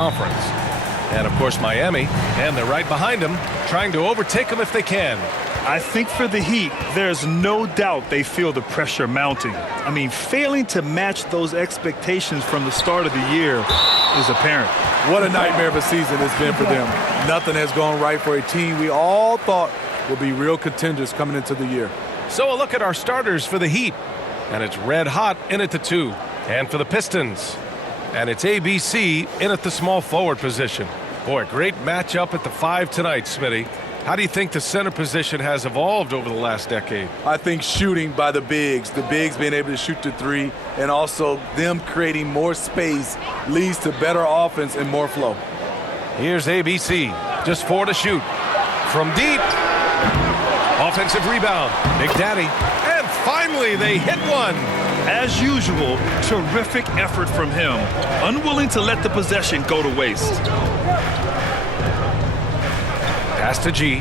conference. And, of course, Miami, and they're right behind them, trying to overtake them if they can. I think for the Heat, there's no doubt they feel the pressure mounting. I mean, failing to match those expectations from the start of the year is apparent. What a nightmare of a season it's been for them. Nothing has gone right for a team we all thought would be real contenders coming into the year. So a look at our starters for the Heat. And it's red hot in at the 2. And for the Pistons. And it's ABC in at the small forward position. Boy, great matchup at the 5 tonight, Smitty. How do you think the center position has evolved over the last decade? I think shooting by the bigs being able to shoot the 3, and also them creating more space leads to better offense and more flow. Here's ABC, just 4 to shoot. From deep, offensive rebound, Big Daddy, and finally they hit one. As usual, terrific effort from him, unwilling to let the possession go to waste. Pass to G.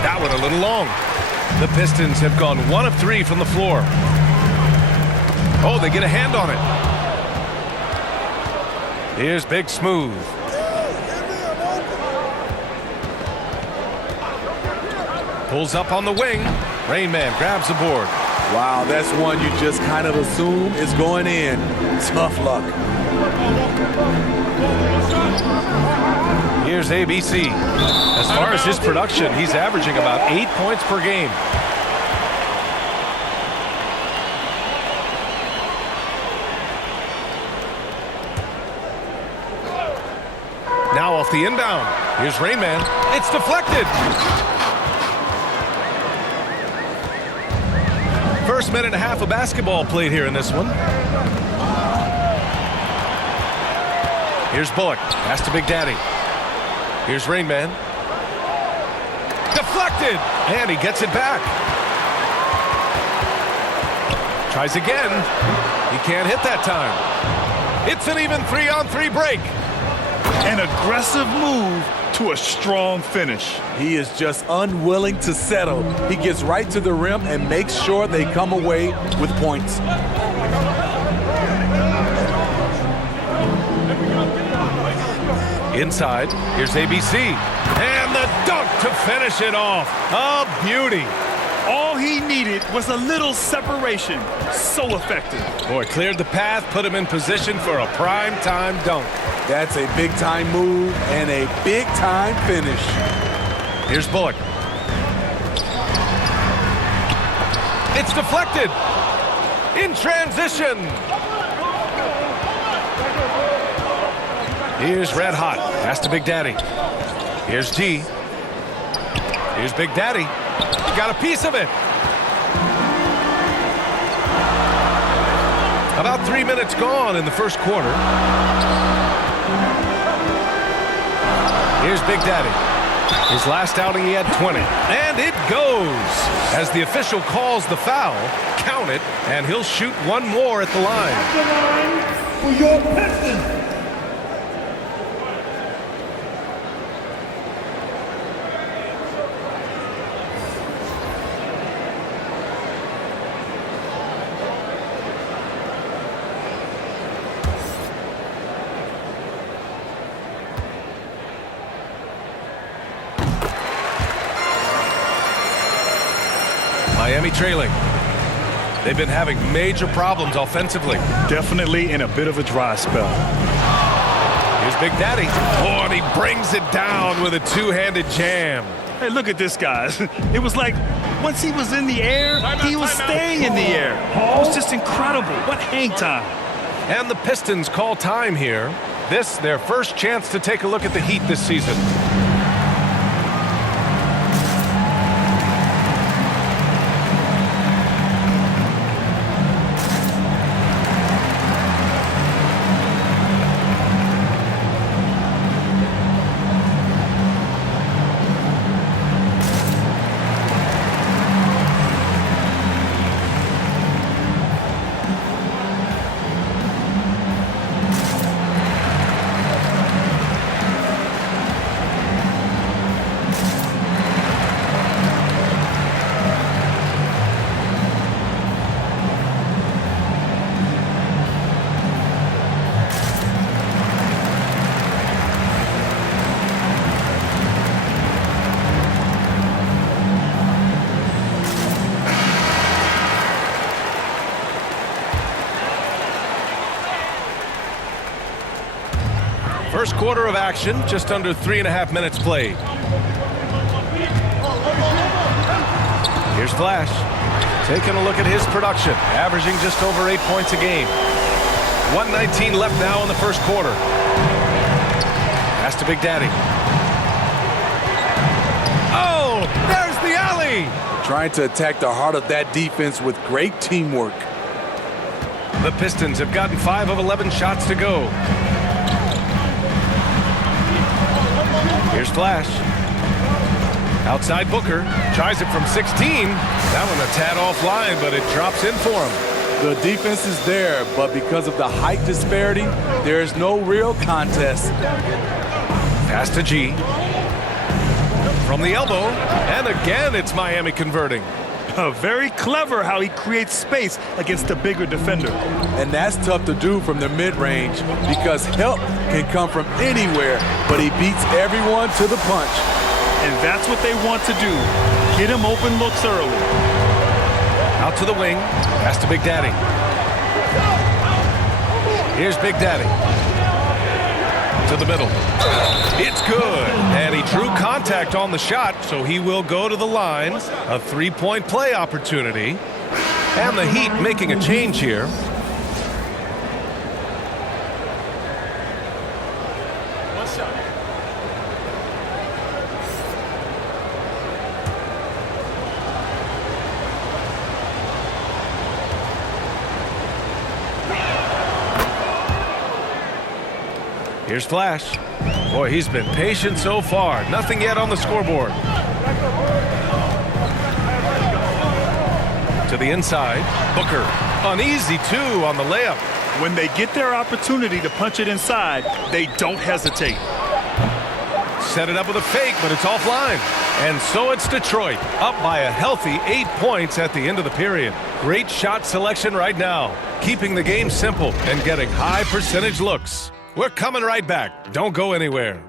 That one a little long. The Pistons have gone 1 of 3 from the floor. Oh, they get a hand on it. Here's Big Smooth. Pulls up on the wing. Rain Man grabs the board. Wow, that's one you just kind of assume is going in. Tough luck. Here's ABC. As far as his production, he's averaging about 8 points per game. Now off the inbound. Here's Rain Man. It's deflected. First minute and a half of basketball played here in this one. Here's Bullock. Pass to Big Daddy. Here's Rain Man. Deflected! And he gets it back. Tries again. He can't hit that time. It's an even 3-on-3 break. An aggressive move to a strong finish. He is just unwilling to settle. He gets right to the rim and makes sure they come away with points. Inside, here's ABC. And the dunk to finish it off. A beauty. All he needed was a little separation. So effective. Boy, cleared the path, put him in position for a prime-time dunk. That's a big-time move and a big-time finish. Here's Bullock. It's deflected. In transition. Here's Red Hot. Pass to Big Daddy. Here's G. Here's Big Daddy. He got a piece of it. About 3 minutes gone in the first quarter. Here's Big Daddy. His last outing, he had 20. And it goes. As the official calls the foul, count it, and he'll shoot one more at the line. At the line for your Pistons. Miami trailing. They've been having major problems offensively. Definitely in a bit of a dry spell. Here's Big Daddy. Oh, and he brings it down with a two-handed jam. Hey, look at this, guys. It was like once he was in the air, he was staying in the air. It was just incredible. What hang time. And the Pistons call time here. This, their first chance to take a look at the Heat this season. First quarter of action, just under 3.5 minutes played. Here's Flash. Taking a look at his production, averaging just over 8 points a game. 1:19 left now in the first quarter. Pass to Big Daddy. Oh, there's the alley. Trying to attack the heart of that defense with great teamwork. The Pistons have gotten 5 of 11 shots to go. Here's Flash. Outside Booker. Tries it from 16. That one a tad offline, but it drops in for him. The defense is there, but because of the height disparity, there is no real contest. Pass to G. From the elbow. And again, it's Miami converting. Very clever how he creates space against a bigger defender. And that's tough to do from the mid-range because help can come from anywhere, but he beats everyone to the punch. And that's what they want to do. Get him open looks early. Out to the wing. Pass to Big Daddy. Here's Big Daddy. To the middle. It's good. And he drew contact on the shot, so he will go to the line. A 3-point play opportunity. And the Heat making a change here. Here's Flash. Boy, he's been patient so far. Nothing yet on the scoreboard. To the inside. Booker. An easy 2 on the layup. When they get their opportunity to punch it inside, they don't hesitate. Set it up with a fake, but it's offline. And so it's Detroit, up by a healthy 8 points at the end of the period. Great shot selection right now, keeping the game simple and getting high percentage looks. We're coming right back. Don't go anywhere.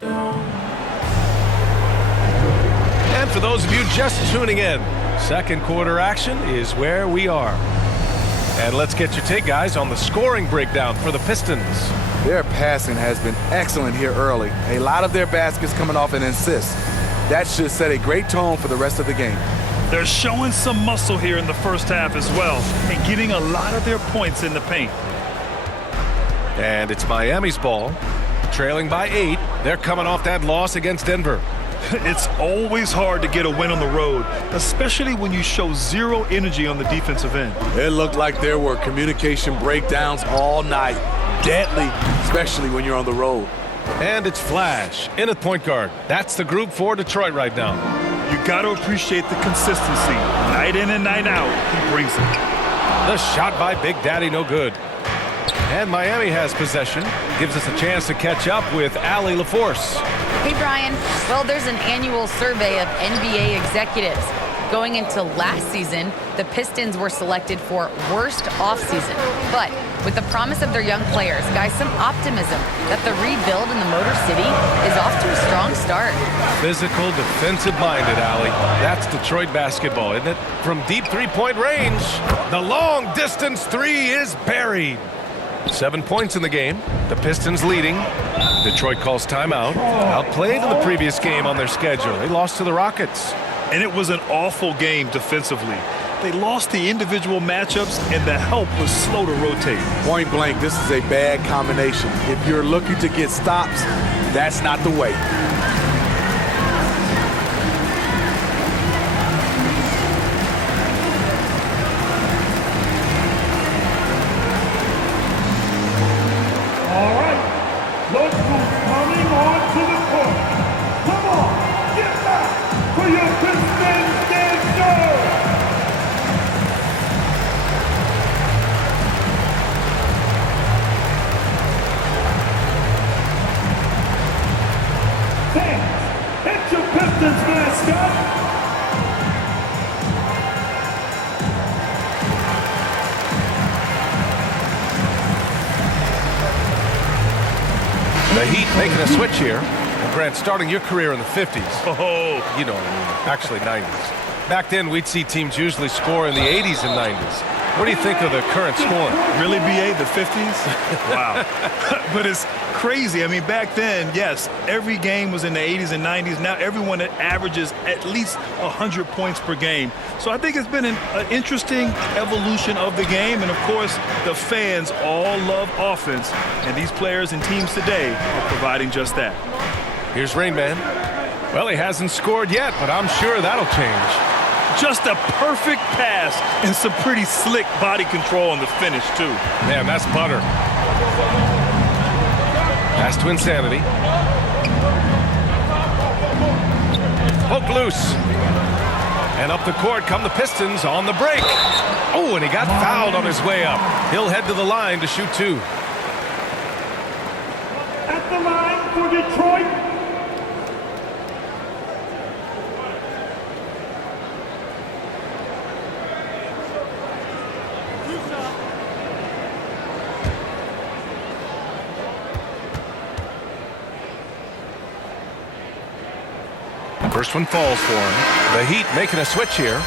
And for those of you just tuning in, second quarter action is where we are. And let's get your take, guys, on the scoring breakdown for the Pistons. Their passing has been excellent here early. A lot of their baskets coming off an assist. That should set a great tone for the rest of the game. They're showing some muscle here in the first half as well and getting a lot of their points in the paint. And it's Miami's ball, trailing by 8. They're coming off that loss against Denver. It's always hard to get a win on the road, especially when you show zero energy on the defensive end. It looked like there were communication breakdowns all night. Deadly, especially when you're on the road. And it's Flash in at point guard. That's the group for Detroit right now. You got to appreciate the consistency. Night in and night out, he brings it. The shot by Big Daddy, no good. And Miami has possession. Gives us a chance to catch up with Allie LaForce. Hey, Brian. Well, there's an annual survey of NBA executives. Going into last season, the Pistons were selected for worst offseason. But with the promise of their young players, guys, some optimism that the rebuild in the Motor City is off to a strong start. Physical, defensive-minded, Allie. That's Detroit basketball, isn't it? From deep three-point range, the long-distance 3 is buried. 7 points in the game. The Pistons leading. Detroit calls timeout. Outplayed in the previous game on their schedule. They lost to the Rockets. And it was an awful game defensively. They lost the individual matchups, and the help was slow to rotate. Point blank, this is a bad combination. If you're looking to get stops, that's not the way. All right, look who's coming on to the court. Come on, get back for your Pistons dancer. Fans, it's your Pistons mascot. The Heat making a switch here. And Grant, starting your career in the 50s. Oh, You know what I mean. Actually, 90s. Back then, we'd see teams usually score in the 80s and 90s. What do you think of the current score? Really, BA, the 50s? Wow. But it's crazy. I mean, back then, yes, every game was in the 80s and 90s. Now everyone averages at least 100 points per game. So I think it's been an interesting evolution of the game. And, of course, the fans all love offense. And these players and teams today are providing just that. Here's Rain Man. Well, he hasn't scored yet, but I'm sure that'll change. Just a perfect pass and some pretty slick body control on the finish, too. Man, that's butter. Pass to Insanity. Poke loose. And up the court come the Pistons on the break. Oh, and he got fouled on his way up. He'll head to the line to shoot 2. At the line for Detroit, First one falls for him. The Heat making a switch here.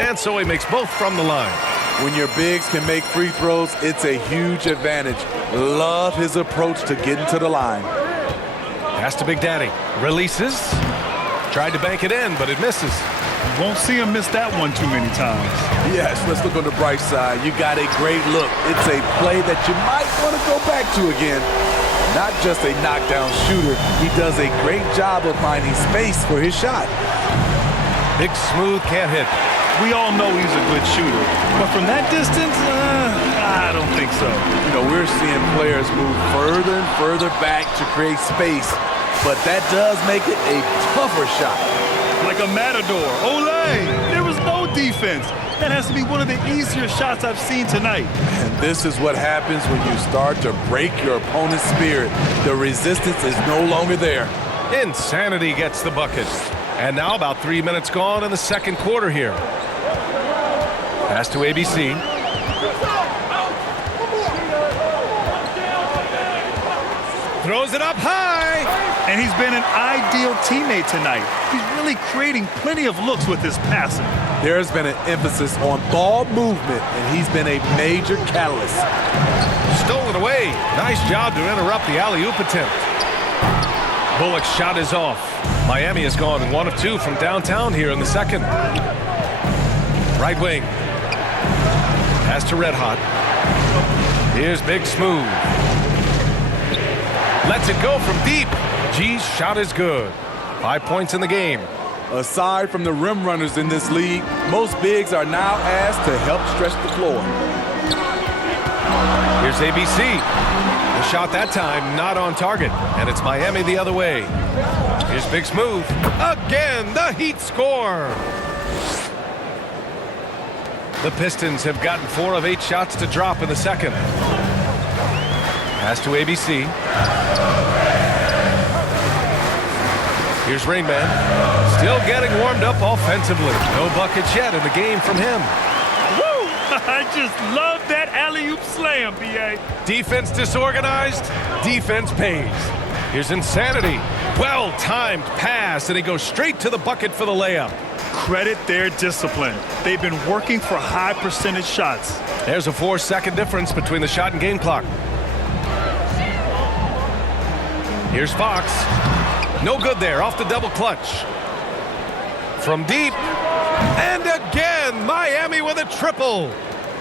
And so he makes both from the line. When your bigs can make free throws, it's a huge advantage. Love his approach to getting to the line. Pass to Big Daddy. Releases. Tried to bank it in, but it misses. Won't see him miss that one too many times. Yes, let's look on the bright side. You got a great look. It's a play that you might want to go back to again. Not just a knockdown shooter. He does a great job of finding space for his shot. Big Smooth can't hit. We all know he's a good shooter. But from that distance, I don't think so. You know, we're seeing players move further and further back to create space. But that does make it a tougher shot. Like a matador. Olay! There was no defense. That has to be one of the easier shots I've seen tonight. And this is what happens when you start to break your opponent's spirit. The resistance is no longer there. Insanity gets the bucket. And now about 3 minutes gone in the second quarter here. Pass to ABC. Throws it up high. And he's been an ideal teammate tonight. He's really creating plenty of looks with his passing. There's been an emphasis on ball movement, and he's been a major catalyst. Stolen away. Nice job to interrupt the alley-oop attempt. Bullock's shot is off. Miami has gone 1 of 2 from downtown here in the second. Right wing. Pass to Red Hot. Here's Big Smooth. Lets it go from deep. G's shot is good. 5 points in the game. Aside from the rim runners in this league, most bigs are now asked to help stretch the floor. Here's ABC. The shot that time not on target, and it's Miami the other way. Here's Big Smooth. Again, the Heat score. The Pistons have gotten 4 of 8 shots to drop in the second. Pass to ABC. Here's Rain Man. Still getting warmed up offensively. No buckets yet in the game from him. Woo! I just love that alley-oop slam, B.A. Defense disorganized. Defense pays. Here's Insanity. Well-timed pass, and he goes straight to the bucket for the layup. Credit their discipline. They've been working for high percentage shots. There's a 4-second difference between the shot and game clock. Here's Fox. No good there, off the double clutch. From deep, and again, Miami with a triple.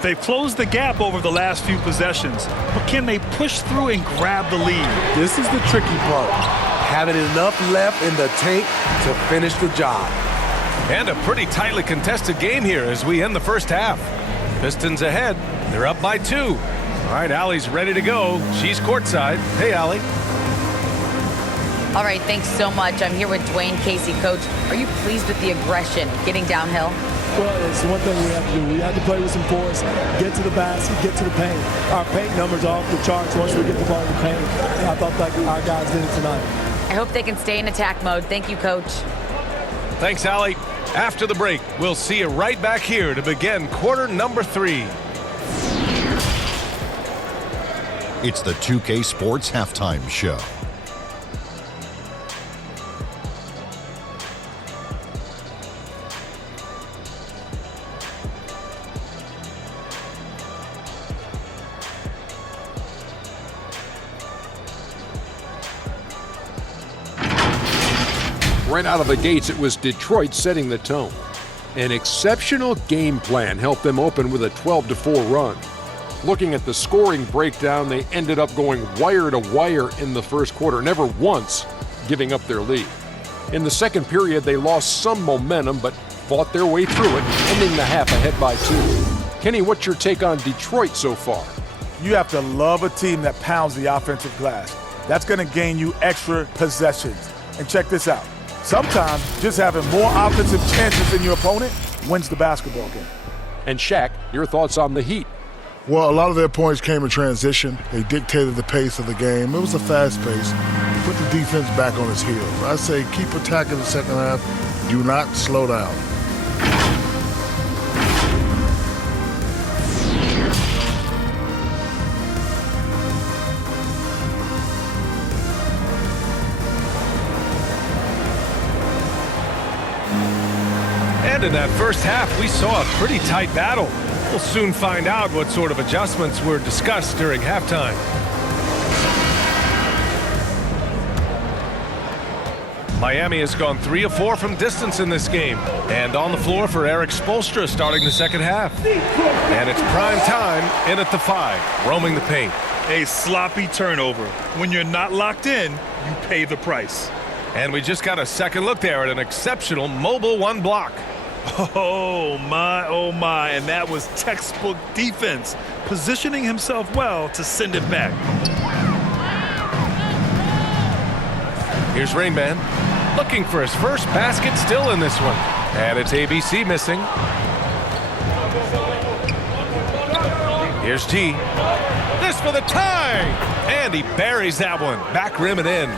They've closed the gap over the last few possessions, but can they push through and grab the lead? This is the tricky part. Having enough left in the tank to finish the job. And a pretty tightly contested game here as we end the first half. Pistons ahead. They're up by 2. All right, Allie's ready to go. She's courtside. Hey, Allie. All right, thanks so much. I'm here with Dwayne Casey. Coach, are you pleased with the aggression getting downhill? Well, it's one thing we have to do. We have to play with some force, get to the basket, get to the paint. Our paint numbers are off the charts once we get the ball in the paint. And I thought like our guys did it tonight. I hope they can stay in attack mode. Thank you, Coach. Thanks, Allie. After the break, we'll see you right back here to begin quarter number 3. It's the 2K Sports Halftime Show. Right out of the gates, it was Detroit setting the tone. An exceptional game plan helped them open with a 12-4 run. Looking at the scoring breakdown, they ended up going wire to wire in the first quarter, never once giving up their lead. In the second period, they lost some momentum, but fought their way through it, ending the half ahead by 2. Kenny, what's your take on Detroit so far? You have to love a team that pounds the offensive glass. That's going to gain you extra possessions. And check this out. Sometimes just having more offensive chances than your opponent wins the basketball game. And Shaq, your thoughts on the Heat? Well, a lot of their points came in transition. They dictated the pace of the game. It was a fast pace. Put the defense back on its heels. I say keep attacking the second half. Do not slow down. And in that first half, we saw a pretty tight battle. We'll soon find out what sort of adjustments were discussed during halftime. Miami has gone 3 of 4 from distance in this game. And on the floor for Eric Spoelstra starting the second half. And it's prime time in at the 5, roaming the paint. A sloppy turnover. When you're not locked in, you pay the price. And we just got a second look there at an exceptional mobile 1 block. Oh my, and that was textbook defense, positioning himself well to send it back. Here's Rain Man, looking for his first basket still in this one. And it's ABC missing. Here's T. This for the tie! And he buries that one, back rim and in.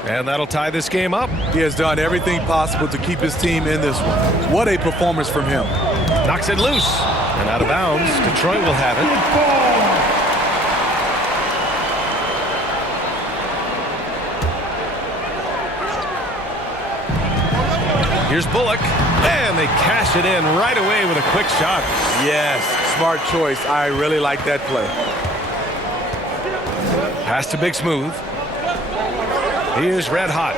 And that'll tie this game up. He has done everything possible to keep his team in this one. What a performance from him. Knocks it loose. And out of bounds. Detroit will have it. Here's Bullock. And they cash it in right away with a quick shot. Yes, smart choice. I really like that play. Pass to Big Smooth. Here's Red Hot.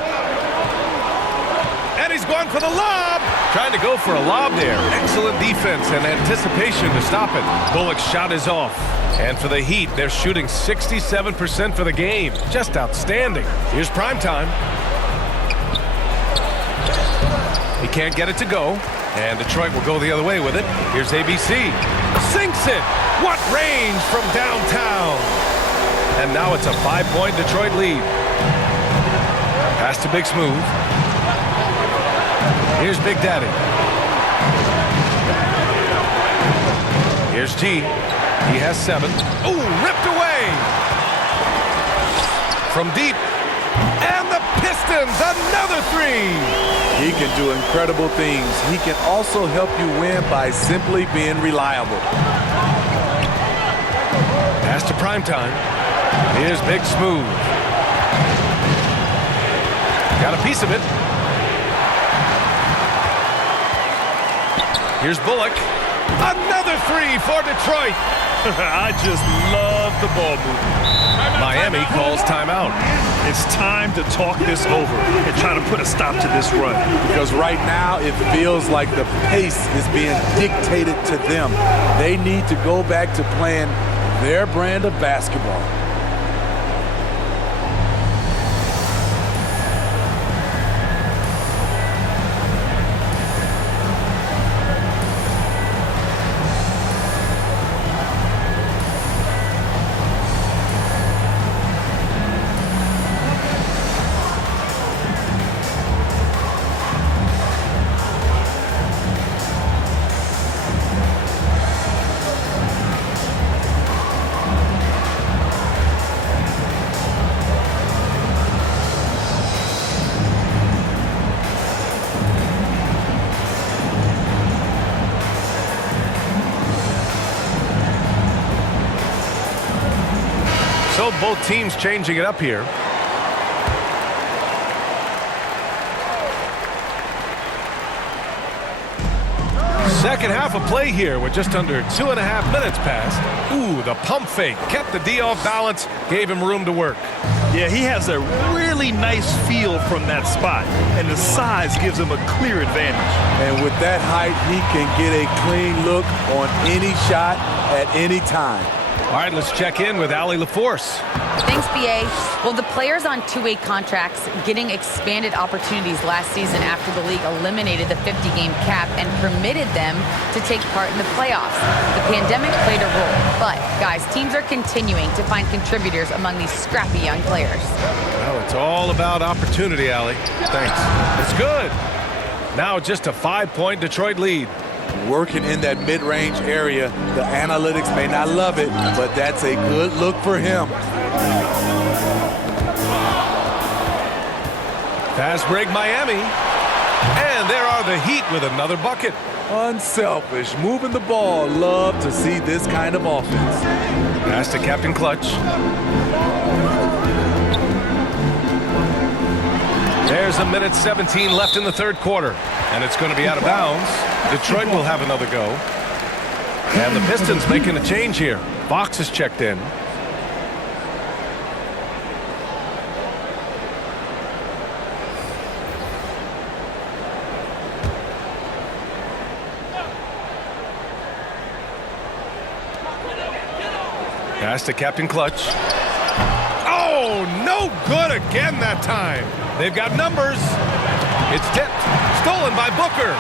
And he's going for the lob. Trying to go for a lob there. Excellent defense and anticipation to stop it. Bullock's shot is off. And for the Heat, they're shooting 67% for the game. Just outstanding. Here's Primetime. He can't get it to go. And Detroit will go the other way with it. Here's ABC. Sinks it. What range from downtown. And now it's a 5-point Detroit lead. Pass to Big Smooth. Here's Big Daddy. Here's T. He has 7. Oh, ripped away. From deep. And the Pistons, another 3. He can do incredible things. He can also help you win by simply being reliable. Pass to Primetime. Here's Big Smooth. Got a piece of it. Here's Bullock. Another 3 for Detroit. I just love the ball movement. Miami calls timeout. It's time to talk this over and try to put a stop to this run. Because right now it feels like the pace is being dictated to them. They need to go back to playing their brand of basketball. So both teams changing it up here. Second half of play here with just under 2.5 minutes passed. Ooh, the pump fake kept the D off balance, gave him room to work. Yeah, he has a really nice feel from that spot, and the size gives him a clear advantage. And with that height, he can get a clean look on any shot at any time. All right, let's check in with Allie LaForce. Thanks, BA. Well, the players on two-way contracts getting expanded opportunities last season after the league eliminated the 50-game cap and permitted them to take part in the playoffs. The pandemic played a role, but, guys, teams are continuing to find contributors among these scrappy young players. Well, it's all about opportunity, Allie. Thanks. It's good. Now just a 5-point Detroit lead. Working in that mid-range area. The analytics may not love it, but that's a good look for him. Fast break Miami. And there are the Heat with another bucket. Unselfish, moving the ball. Love to see this kind of offense. Pass to Captain Clutch. There's a minute 17 left in the third quarter, and it's going to be out of bounds. Detroit will have another go. And the Pistons making a change here. Fox is checked in. Pass to Captain Clutch. Oh, no good again that time. They've got numbers. It's tipped. Stolen by Booker.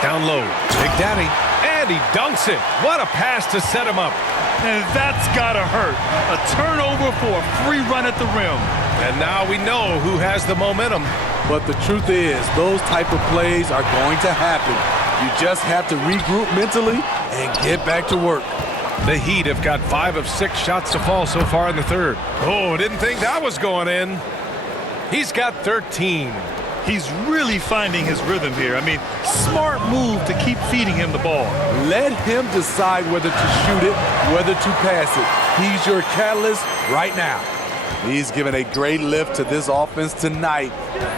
Down low. Big Daddy. And he dunks it. What a pass to set him up. And that's got to hurt. A turnover for a free run at the rim. And now we know who has the momentum. But the truth is, those type of plays are going to happen. You just have to regroup mentally and get back to work. The Heat have got 5 of 6 shots to fall so far in the third. Oh, didn't think that was going in. He's got 13. He's really finding his rhythm here. I mean, smart move to keep feeding him the ball. Let him decide whether to shoot it, whether to pass it. He's your catalyst right now. He's given a great lift to this offense tonight.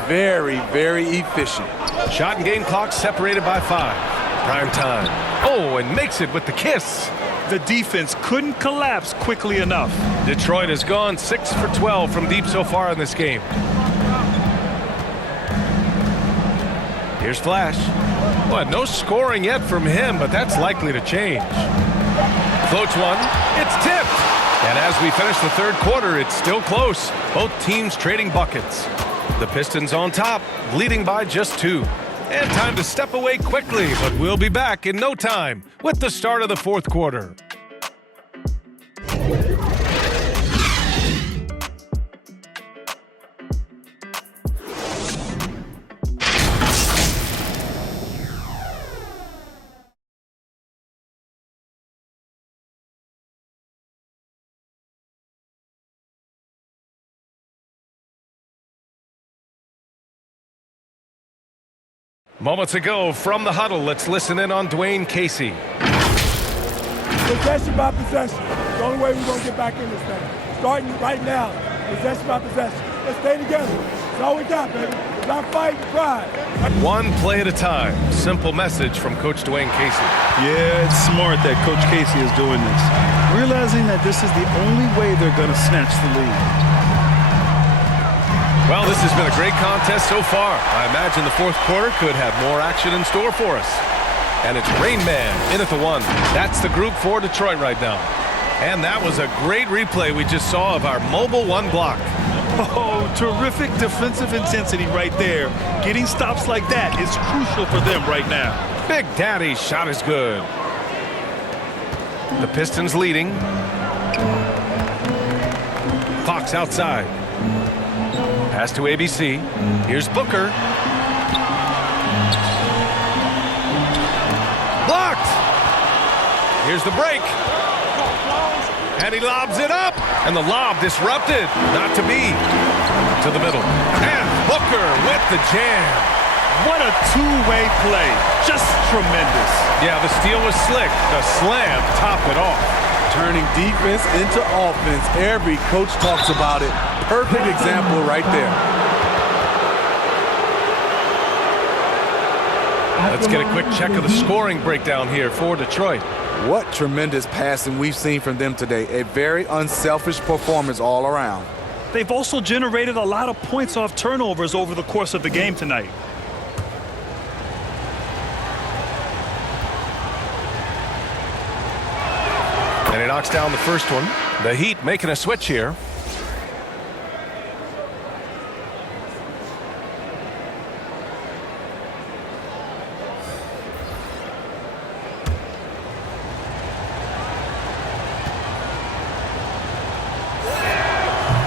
Very, very efficient. Shot and game clock separated by 5. Prime time. Oh, and makes it with the kiss. The defense couldn't collapse quickly enough. Detroit has gone 6 for 12 from deep so far in this game. Here's Flash. Well, no scoring yet from him, but that's likely to change. Floats one. It's tipped. And as we finish the third quarter, it's still close. Both teams trading buckets. The Pistons on top, leading by just 2. And time to step away quickly, but we'll be back in no time with the start of the fourth quarter. Moments ago from the huddle, let's listen in on Dwayne Casey. Possession by possession. The only way we're going to get back in this thing. Starting right now, possession by possession. Let's stay together. That's all we got, baby. It's our fight and pride. One play at a time. Simple message from Coach Dwayne Casey. Yeah, it's smart that Coach Casey is doing this. Realizing that this is the only way they're going to snatch the lead. Well, this has been a great contest so far. I imagine the fourth quarter could have more action in store for us. And it's Rain Man in at the 1. That's the group for Detroit right now. And that was a great replay we just saw of our mobile 1 block. Oh, terrific defensive intensity right there. Getting stops like that is crucial for them right now. Big Daddy's shot is good. The Pistons leading. Fox outside. Pass to ABC. Here's Booker. Blocked. Here's the break. And he lobs it up. And the lob disrupted. Not to be. To the middle. And Booker with the jam. What a two-way play. Just tremendous. Yeah, the steal was slick. The slam topped it off. turning defense into offense. Every coach talks about it. Perfect example right there. Let's get a quick check of the scoring breakdown here for Detroit. What tremendous passing we've seen from them today. A very unselfish performance all around. They've also generated a lot of points off turnovers over the course of the game tonight. And he knocks down the first one. The Heat making a switch here.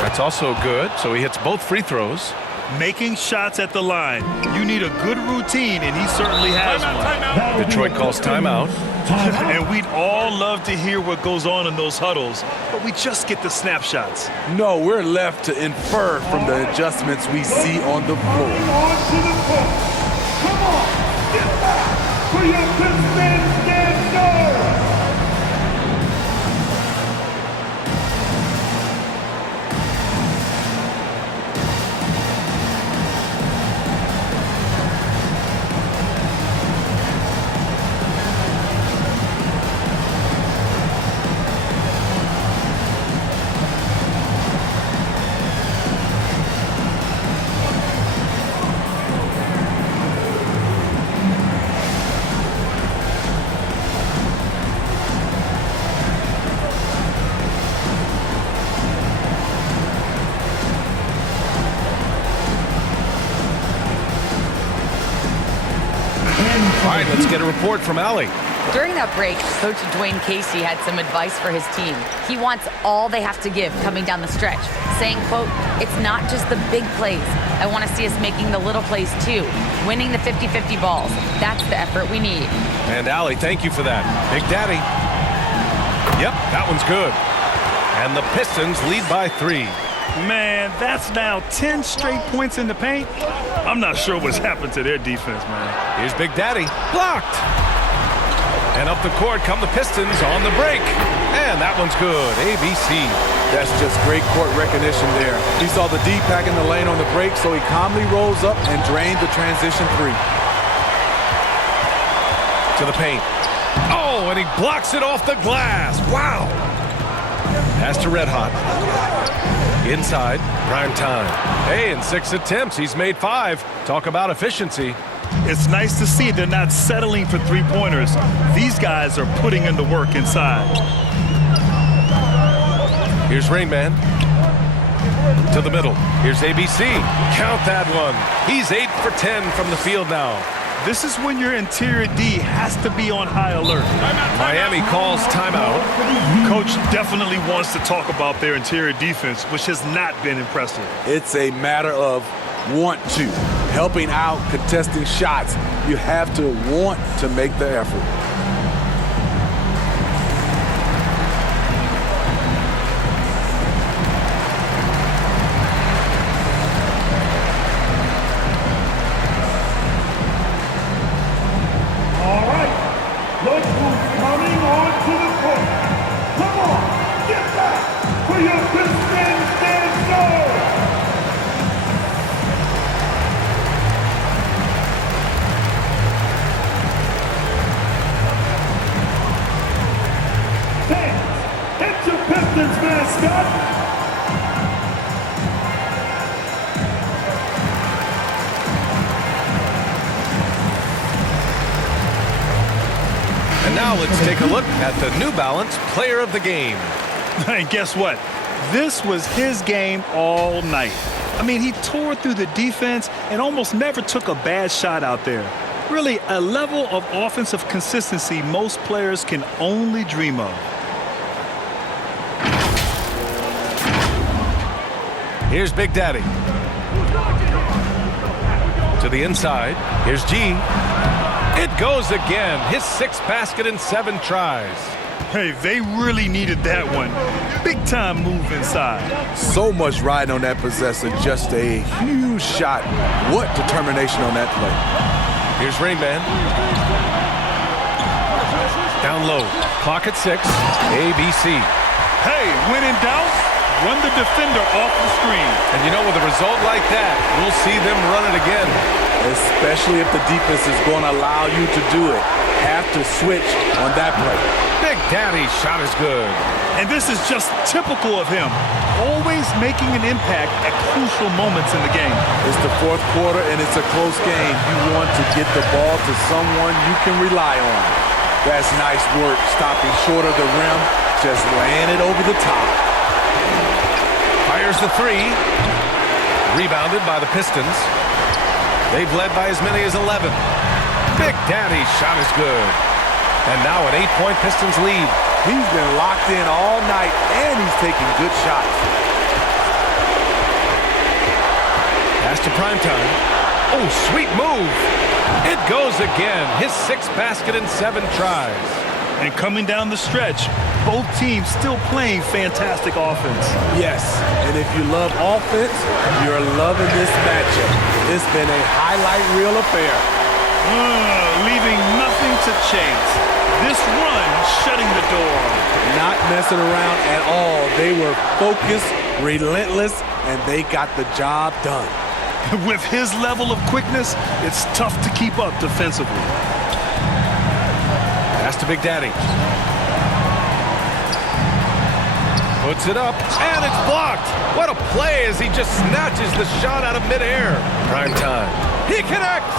That's also good, so he hits both free throws. Making shots at the line. You need a good routine, and he certainly has one. Detroit calls timeout. And we'd all love to hear what goes on in those huddles, but we just get the snapshots. No, we're left to infer from the adjustments we see on the floor. On to the court. Come on, get back for your Pistons dancer. All right, let's get a report from Allie. During that break, Coach Dwayne Casey had some advice for his team. He wants all they have to give coming down the stretch, saying, quote, "It's not just the big plays. I want to see us making the little plays too, winning the 50-50 balls. That's the effort we need." And Allie, thank you for that. Big Daddy. Yep, that one's good. And the Pistons lead by 3. Man, that's now 10 straight points in the paint. I'm not sure what's happened to their defense, man. Here's Big Daddy. Blocked. And up the court come the Pistons on the break. And that one's good. ABC. That's just great court recognition there. He saw the D pack in the lane on the break, so he calmly rolls up and drained the transition 3. To the paint. Oh, and he blocks it off the glass. Wow. Pass to Red Hot. Inside, prime time. Hey, in 6 attempts, he's made 5. Talk about efficiency. It's nice to see they're not settling for three-pointers. These guys are putting in the work inside. Here's Rain Man. To the middle. Here's ABC. Count that one. He's 8 for 10 from the field now. This is when your interior D has to be on high alert. Miami calls timeout. Coach definitely wants to talk about their interior defense, which has not been impressive. It's a matter of want to. Helping out, contesting shots. You have to want to make the effort. All right, look who's coming on to the court. Come on, get back for your Pistons dancer. Fans, it's your Pistons mascot. And now let's take a look at the New Balance Player of the Game. And guess what? This was his game all night. I mean, he tore through the defense and almost never took a bad shot out there. Really, a level of offensive consistency most players can only dream of. Here's Big Daddy. To the inside. Here's G. It goes again. His 6th basket in 7 tries. Hey, they really needed that one. Big time move inside. So much riding on that possession. Just a huge shot. What determination on that play. Here's Rain Man. Down low. Clock at 6. ABC. Hey, when in doubt, run the defender off the screen. And you know, with a result like that, we'll see them run it again. Especially if the defense is going to allow you to do it. Have to switch on that play. Big Daddy's shot is good. And this is just typical of him. Always making an impact at crucial moments in the game. It's the fourth quarter and it's a close game. You want to get the ball to someone you can rely on. That's nice work, stopping short of the rim, just laying it over the top. Fires the 3. Rebounded by the Pistons. They've led by as many as 11. Big Daddy's shot is good. And now an 8-point Pistons lead. He's been locked in all night, and he's taking good shots. Pass to primetime. Oh, sweet move. It goes again. His 6th basket in 7 tries. And coming down the stretch, both teams still playing fantastic offense. Yes, and if you love offense, you're loving this matchup. It's been a highlight reel affair. Leaving nothing to chance. This run shutting the door. Not messing around at all. They were focused, relentless, and they got the job done. With his level of quickness, it's tough to keep up defensively. Pass to Big Daddy. Puts it up, and it's blocked. What a play as he just snatches the shot out of midair. Prime time. He connects.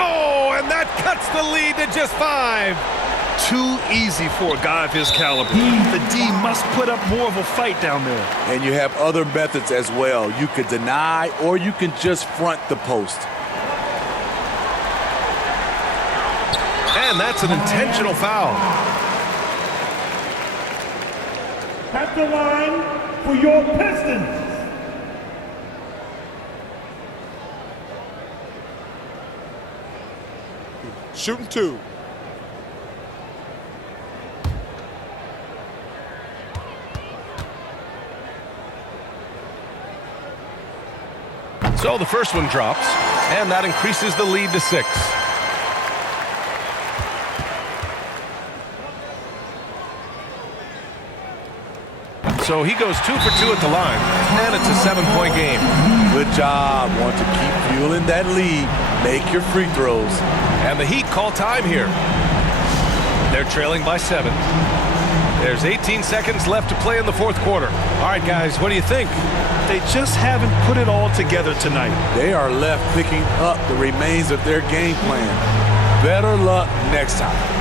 Oh, and that cuts the lead to just 5. Too easy for a guy of his caliber. The D must put up more of a fight down there. And you have other methods as well. You could deny or you can just front the post. And that's an intentional foul. At the line for your Pistons. Shooting 2. So the first one drops, and that increases the lead to 6. So he goes 2 for 2 at the line, and it's a 7-point game. Good job. Want to keep fueling that lead. Make your free throws. And the Heat call time here. They're trailing by 7. There's 18 seconds left to play in the fourth quarter. All right, guys, what do you think? They just haven't put it all together tonight. They are left picking up the remains of their game plan. Better luck next time.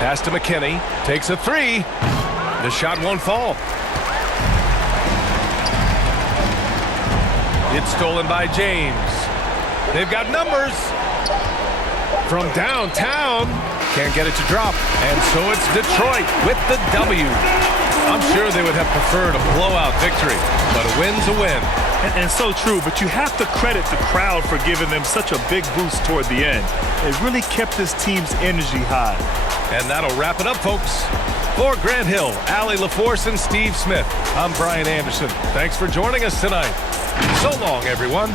Pass to McKinney. Takes a 3. The shot won't fall. It's stolen by James. They've got numbers. From downtown. Can't get it to drop. And so it's Detroit with the W. I'm sure they would have preferred a blowout victory, but a win's a win. And so true, but you have to credit the crowd for giving them such a big boost toward the end. It really kept this team's energy high. And that'll wrap it up, folks. For Grant Hill, Allie LaForce, and Steve Smith, I'm Brian Anderson. Thanks for joining us tonight. So long, everyone.